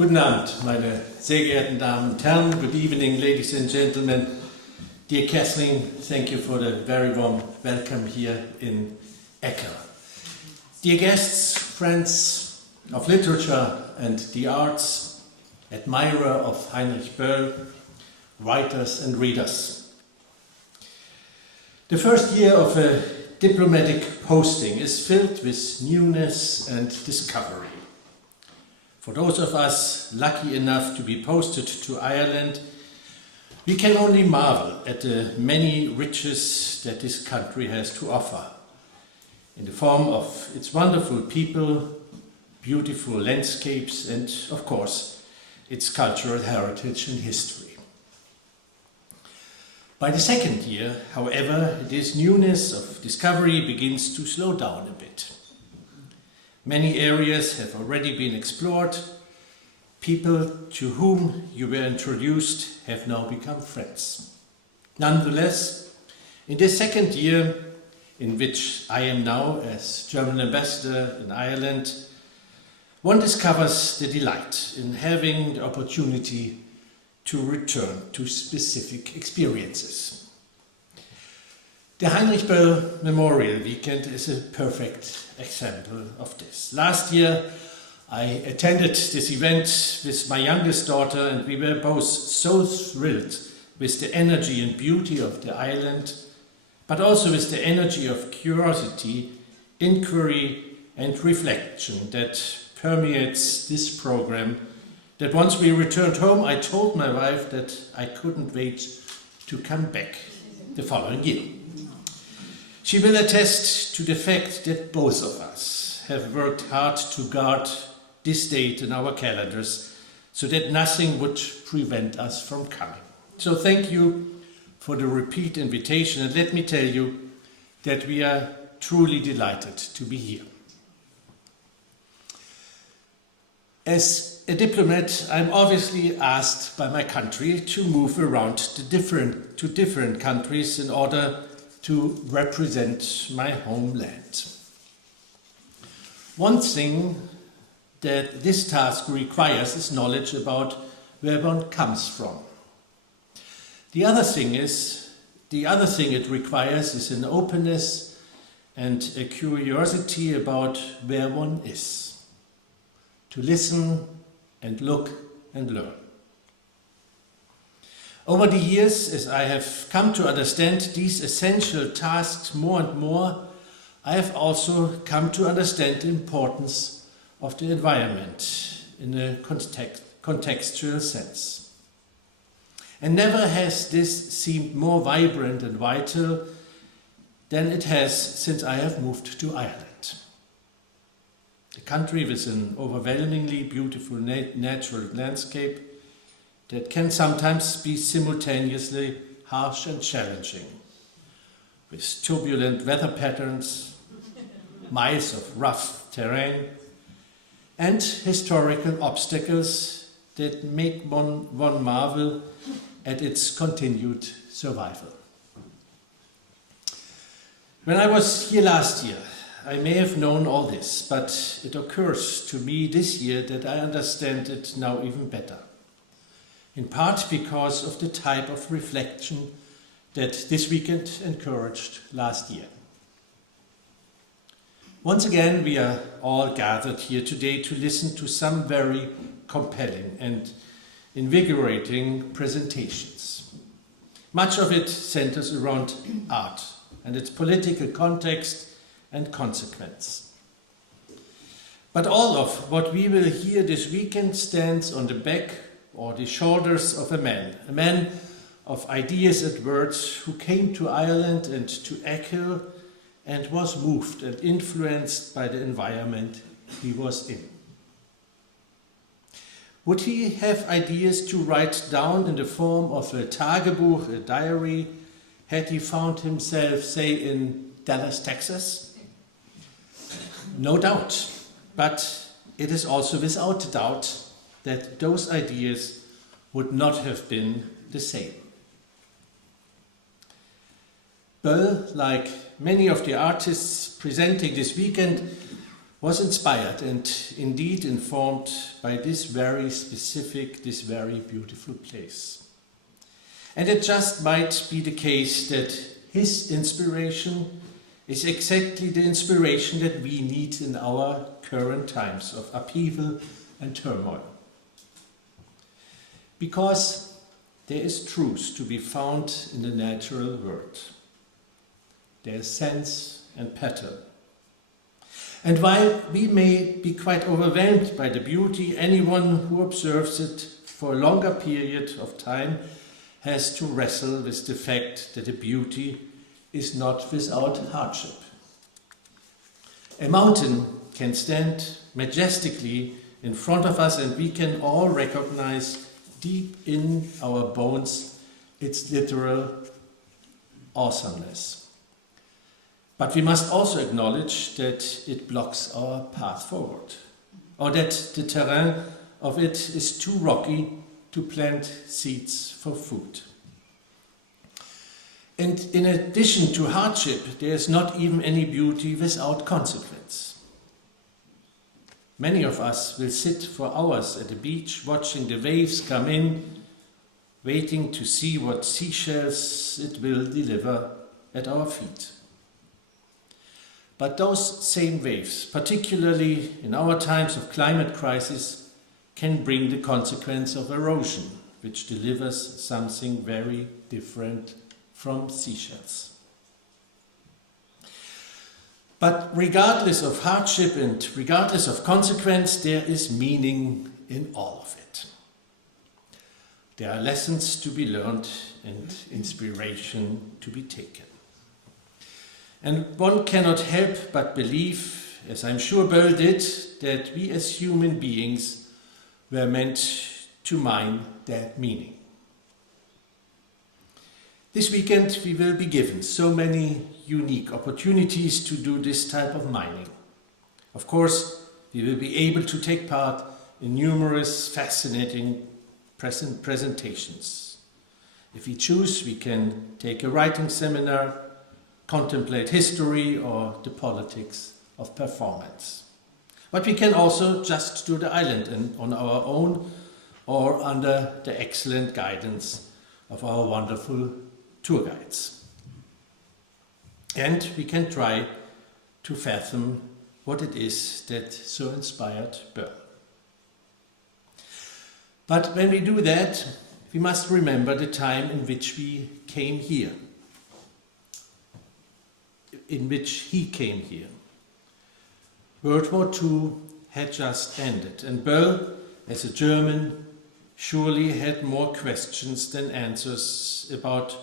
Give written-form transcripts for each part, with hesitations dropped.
Guten Abend, meine sehr geehrten Damen und Herren. Good evening, ladies and gentlemen. Dear Kathleen, thank you for the very warm welcome here in Ecker. Dear guests, friends of literature and the arts, admirer of Heinrich Böll, writers and readers. The first year of a diplomatic posting is filled with newness and discovery. For those of us lucky enough to be posted to Ireland, we can only marvel at the many riches that this country has to offer, in the form of its wonderful people, beautiful landscapes, and, of course, its cultural heritage and history. By the second year, however, this newness of discovery begins to slow down a bit. Many areas have already been explored. People to whom you were introduced have now become friends. Nonetheless, in this second year, in which I am now as German ambassador in Ireland, one discovers the delight in having the opportunity to return to specific experiences. The Heinrich Böll Memorial Weekend is a perfect example of this. Last year, I attended this event with my youngest daughter, and we were both so thrilled with the energy and beauty of the island, but also with the energy of curiosity, inquiry, and reflection that permeates this program, that once we returned home, I told my wife that I couldn't wait to come back the following year. She will attest to the fact that both of us have worked hard to guard this date in our calendars so that nothing would prevent us from coming. So thank you for the repeat invitation, and let me tell you that we are truly delighted to be here. As a diplomat, I'm obviously asked by my country to move around to different countries in order to represent my homeland. One thing that this task requires is knowledge about where one comes from. The other thing it requires is an openness and a curiosity about where one is. To listen and look and learn. Over the years, as I have come to understand these essential tasks more and more, I have also come to understand the importance of the environment in a contextual sense. And never has this seemed more vibrant and vital than it has since I have moved to Ireland. A country with an overwhelmingly beautiful natural landscape that can sometimes be simultaneously harsh and challenging, with turbulent weather patterns, miles of rough terrain, and historical obstacles that make one marvel at its continued survival. When I was here last year, I may have known all this, but it occurs to me this year that I understand it now even better. In part because of the type of reflection that this weekend encouraged last year. Once again, we are all gathered here today to listen to some very compelling and invigorating presentations. Much of it centers around art and its political context and consequence. But all of what we will hear this weekend stands on the back or the shoulders of a man of ideas and words who came to Ireland and to Echo and was moved and influenced by the environment he was in. Would he have ideas to write down in the form of a Tagebuch, a diary, had he found himself, say, in Dallas, Texas? No doubt, but it is also without doubt that those ideas would not have been the same. Böll, like many of the artists presenting this weekend, was inspired and indeed informed by this very specific, this very beautiful place. And it just might be the case that his inspiration is exactly the inspiration that we need in our current times of upheaval and turmoil. Because there is truth to be found in the natural world. There is sense and pattern. And while we may be quite overwhelmed by the beauty, anyone who observes it for a longer period of time has to wrestle with the fact that the beauty is not without hardship. A mountain can stand majestically in front of us, and we can all recognize deep in our bones its literal awesomeness. But we must also acknowledge that it blocks our path forward, or that the terrain of it is too rocky to plant seeds for food. And in addition to hardship, there is not even any beauty without consequence. Many of us will sit for hours at the beach watching the waves come in, waiting to see what seashells it will deliver at our feet. But those same waves, particularly in our times of climate crisis, can bring the consequence of erosion, which delivers something very different from seashells. But regardless of hardship and regardless of consequence, there is meaning in all of it. There are lessons to be learned and inspiration to be taken. And one cannot help but believe, as I'm sure Böll did, that we as human beings were meant to mine that meaning. This weekend we will be given so many unique opportunities to do this type of mining. Of course, we will be able to take part in numerous fascinating presentations. If we choose, we can take a writing seminar, contemplate history or the politics of performance. But we can also just do the island and on our own or under the excellent guidance of our wonderful tour guides. And we can try to fathom what it is that so inspired Böll. But when we do that, we must remember the time in which we came here, in which he came here. World War II had just ended, and Böll, as a German, surely had more questions than answers about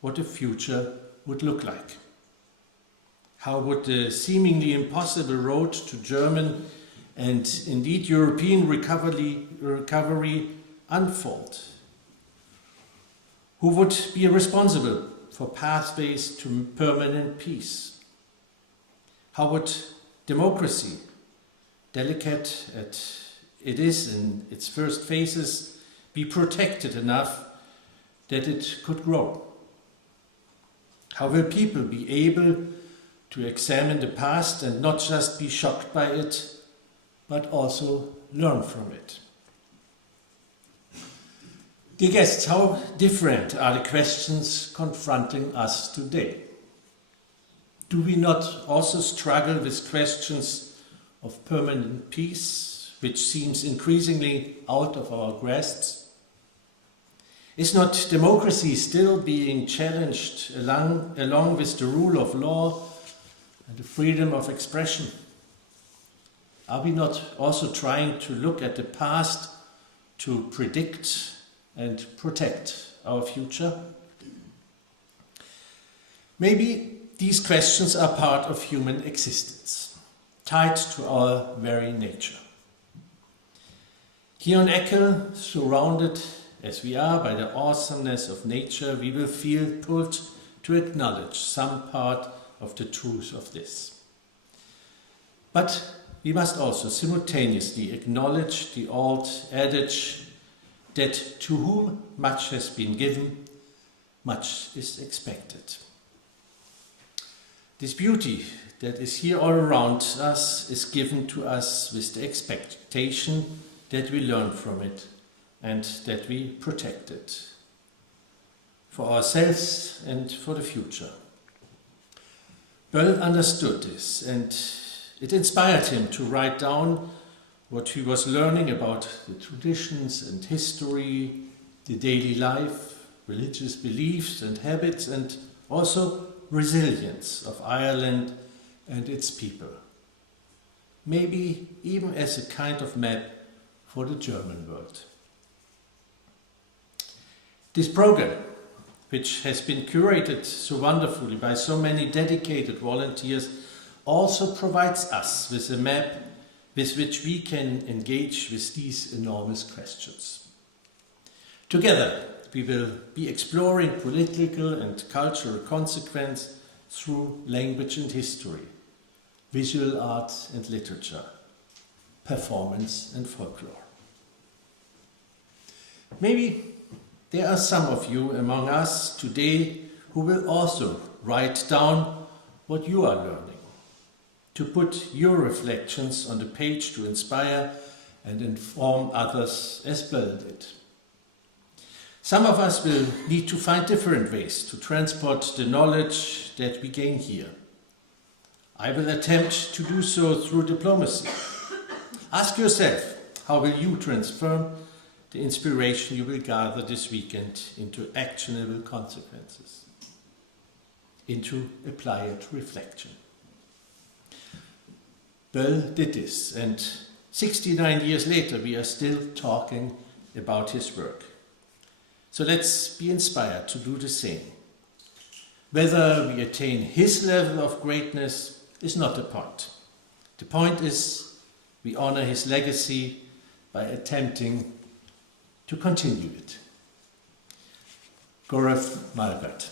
what the future would look like. How would the seemingly impossible road to German and indeed European recovery unfold? Who would be responsible for pathways to permanent peace? How would democracy, delicate as it is in its first phases, be protected enough that it could grow? How will people be able to examine the past and not just be shocked by it, but also learn from it? Dear guests, how different are the questions confronting us today? Do we not also struggle with questions of permanent peace, which seems increasingly out of our grasp? Is not democracy still being challenged along with the rule of law and the freedom of expression? Are we not also trying to look at the past to predict and protect our future? Maybe these questions are part of human existence, tied to our very nature. Here on Eckel, surrounded as we are by the awesomeness of nature, we will feel pulled to acknowledge some part of the truth of this. But we must also simultaneously acknowledge the old adage that to whom much has been given, much is expected. This beauty that is here all around us is given to us with the expectation that we learn from it and that we protect it for ourselves and for the future. Böll understood this, and it inspired him to write down what he was learning about the traditions and history, the daily life, religious beliefs and habits, and also resilience of Ireland and its people. Maybe even as a kind of map for the German world. This program, which has been curated so wonderfully by so many dedicated volunteers, also provides us with a map with which we can engage with these enormous questions. Together, we will be exploring political and cultural consequence through language and history, visual art and literature, performance and folklore. Maybe there are some of you among us today who will also write down what you are learning, to put your reflections on the page to inspire and inform others as Böll did. Some of us will need to find different ways to transport the knowledge that we gain here. I will attempt to do so through diplomacy. Ask yourself, how will you transform the inspiration you will gather this weekend into actionable consequences, into applied reflection? Böll did this, and 69 years later we are still talking about his work. So let's be inspired to do the same. Whether we attain his level of greatness is not the point. The point is we honor his legacy by attempting to continue it. Goref Malgat.